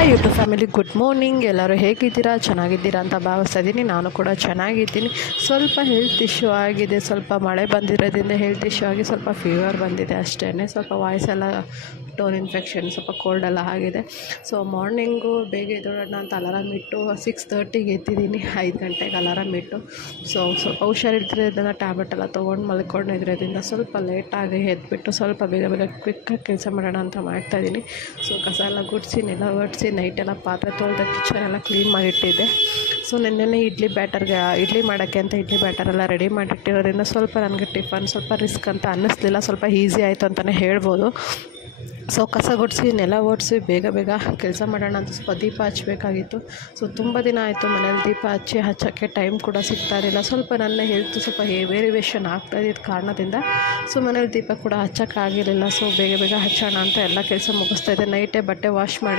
Hi YouTube family, good morning. ಎಲ್ಲರೂ ಹೇಗಿದ್ದೀರಾ? ಚೆನ್ನಾಗಿದ್ದೀರಾ ಅಂತ ಭಾವಿಸ್ತಾ ಇದ್ದೀನಿ. ನಾನು ಕೂಡ ಚೆನ್ನಾಗಿದ್ದೀನಿ. ಸ್ವಲ್ಪ ಹೆಲ್ತ್ ಇಶ್ಯೂ ಆಗಿದೆ, ಸ್ವಲ್ಪ ಮಳೆ ಬಂದಿರೋದ್ರಿಂದ ಹೆಲ್ತ್ ಇಶ್ಯೂ ಆಗಿ ಸ್ವಲ್ಪ ಫೀವರ್ ಬಂದಿದೆ ಅಷ್ಟೇ. ಸ್ವಲ್ಪ ವಾಯ್ಸ್ ಎಲ್ಲ ಟೋನ್ ಇನ್ಫೆಕ್ಷನ್, ಸ್ವಲ್ಪ ಕೋಲ್ಡ್ ಎಲ್ಲ ಆಗಿದೆ. ಸೊ ಮಾರ್ನಿಂಗು ಬೇಗ ಎದ್ದೇಳೋಣ ಅಂತ ಅಲಾರಾಮ್ ಇಟ್ಟು 6:30ಗೆ ಎದ್ದಿದ್ದೀನಿ, 5 ಗಂಟೆಗೆ ಅಲಾರಾಮ್ ಇಟ್ಟು. ಸ್ವಲ್ಪ ಹುಷಾರಿದ್ರಿಂದ ಟ್ಯಾಬ್ಲೆಟ್ ಎಲ್ಲ ತೊಗೊಂಡು ಮಲ್ಕೊಂಡಿದ್ರಿಂದ ಸ್ವಲ್ಪ ಲೇಟಾಗಿ ಎದ್ಬಿಟ್ಟು ಸ್ವಲ್ಪ ಬೇಗ ಕ್ವಿಕ್ಕಾಗಿ ಕೆಲಸ ಮಾಡೋಣ ಅಂತ ಮಾಡ್ತಾಯಿದ್ದೀನಿ. ಸೊ ಕಸ ಎಲ್ಲ ಗುಡಿಸಿ, ನೆಲ ಒರೆಸಿ, ನೈಟೆಲ್ಲ ಪಾತ್ರೆ ತೊಳೆದ ಕಿಚನ್ ಎಲ್ಲ ಕ್ಲೀನ್ ಮಾಡಿಟ್ಟಿದ್ದೆ. ಸೊ ನೆನ್ನೆ ಇಡ್ಲಿ ಮಾಡೋಕ್ಕೆ ಅಂತ ಇಡ್ಲಿ ಬ್ಯಾಟರೆಲ್ಲ ರೆಡಿ ಮಾಡಿಟ್ಟಿರೋದ್ರಿಂದ ಸ್ವಲ್ಪ ನನಗೆ ಟಿಫನ್ ಸ್ವಲ್ಪ ರಿಸ್ಕ್ ಅಂತ ಅನ್ನಿಸ್ಲಿಲ್ಲ, ಸ್ವಲ್ಪ ಈಸಿ ಆಯಿತು ಅಂತಲೇ ಹೇಳ್ಬೋದು. ಸೊ ಕಸ ಗುಡಿಸಿ, ನೆಲ ಒರೆಸಿ ಬೇಗ ಕೆಲಸ ಮಾಡೋಣ ಅಂತ ಸ್ವಲ್ಪ ದೀಪ ಹಚ್ಚಬೇಕಾಗಿತ್ತು. ಸೊ ತುಂಬ ದಿನ ಆಯಿತು ಮನೇಲಿ ದೀಪ ಹಚ್ಚೋಕ್ಕೆ ಟೈಮ್ ಕೂಡ ಸಿಗ್ತಾ ಇರಲಿಲ್ಲ. ಸ್ವಲ್ಪ ನನ್ನ ಹೆಲ್ತ್ ಸ್ವಲ್ಪ ವೇರಿಯೇಷನ್ ಆಗ್ತಾಯಿದ್ದ ಕಾರಣದಿಂದ ಸೊ ಮನೇಲಿ ದೀಪ ಕೂಡ ಹಚ್ಚೋಕ್ಕಾಗಿರಲಿಲ್ಲ. ಸೊ ಬೇಗ ಹಚ್ಚೋಣ ಅಂತ ಎಲ್ಲ ಕೆಲಸ ಮುಗಿಸ್ತಾಯಿದ್ದೆ. ನೈಟೇ ಬಟ್ಟೆ ವಾಶ್ ಮಾಡಿ